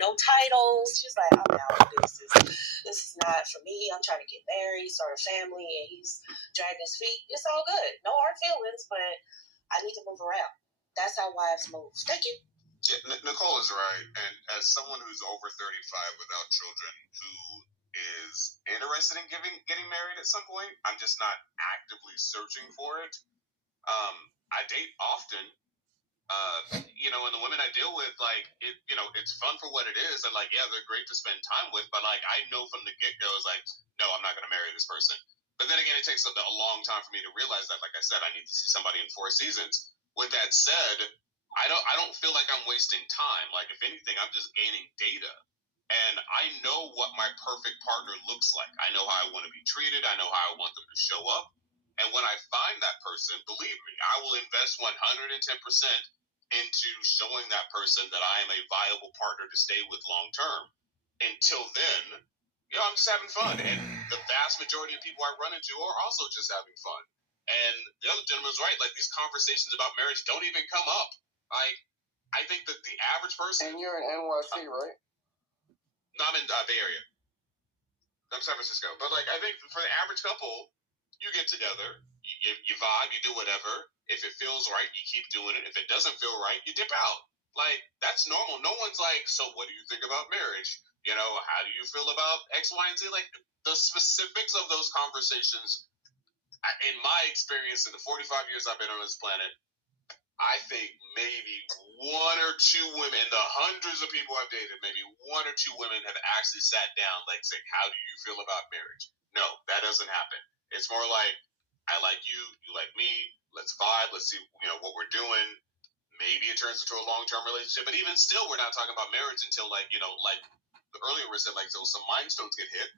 no titles. She's like, I'm out. This is not for me. I'm trying to get married, start a family, and he's dragging his feet. It's all good. No hard feelings, but I need to move around. That's how wives move. Thank you. Yeah, Nicole is right. And as someone who's over 35 without children who is interested in getting married at some point, I'm just not actively searching for it. I date often. And the women I deal with, like, it's fun for what it is, and like, yeah, they're great to spend time with, but like, I know from the get go, it's like, no, I'm not going to marry this person. But then again, it takes a long time for me to realize that. Like I said, I need to see somebody in 4 seasons. With that said, I don't feel like I'm wasting time. Like, if anything, I'm just gaining data. And I know what my perfect partner looks like. I know how I want to be treated. I know how I want them to show up. And when I find that person, believe me, I will invest 110% into showing that person that I am a viable partner to stay with long term. Until then, I'm just having fun. And the vast majority of people I run into are also just having fun. And the other gentleman's right. Like, these conversations about marriage don't even come up. Like, I think that the average person. And you're in NYC, right? No, I'm in Bay Area. I'm San Francisco. But like, I think for the average couple, you get together, you vibe, you do whatever. If it feels right, you keep doing it. If it doesn't feel right, you dip out. Like, that's normal. No one's like, so what do you think about marriage? How do you feel about X, Y, and Z? Like, the specifics of those conversations, in my experience, in the 45 years I've been on this planet, I think maybe 1 or 2 women, the hundreds of people I've dated, maybe 1 or 2 women have actually sat down, like, saying, how do you feel about marriage? No, that doesn't happen. It's more like, I like you, you like me, let's vibe, let's see, what we're doing. Maybe it turns into a long-term relationship, but even still, we're not talking about marriage until, like earlier we said, like, so some milestones get hit,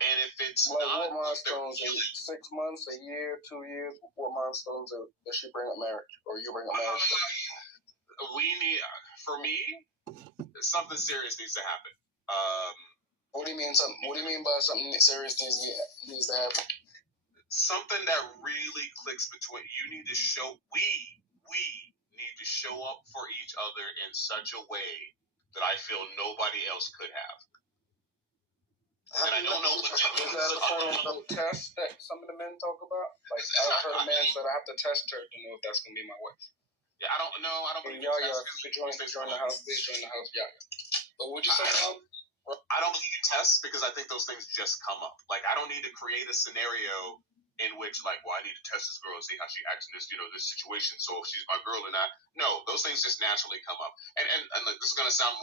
and if it's like, not, what milestones? 6 months, a year, 2 years? What milestones does she bring up marriage, or you bring up marriage? We need, for me, something serious needs to happen. What do you mean? What do you mean by something serious needs to happen? Something that really clicks between. You need to show. We need to show up for each other in such a way that I feel nobody else could have. And I don't know what is that a form of test that some of the men talk about? Like, I've heard a man say, I have to test her to know if that's gonna be my wife. Yeah, I don't know. I don't believe join the house. Please join the house. Yeah. But would you say? I don't believe in tests because I think those things just come up. Like, I don't need to create a scenario in which, like, well, I need to test this girl and see how she acts in this, this situation. So if she's my girl or not. No, those things just naturally come up. And this is gonna sound more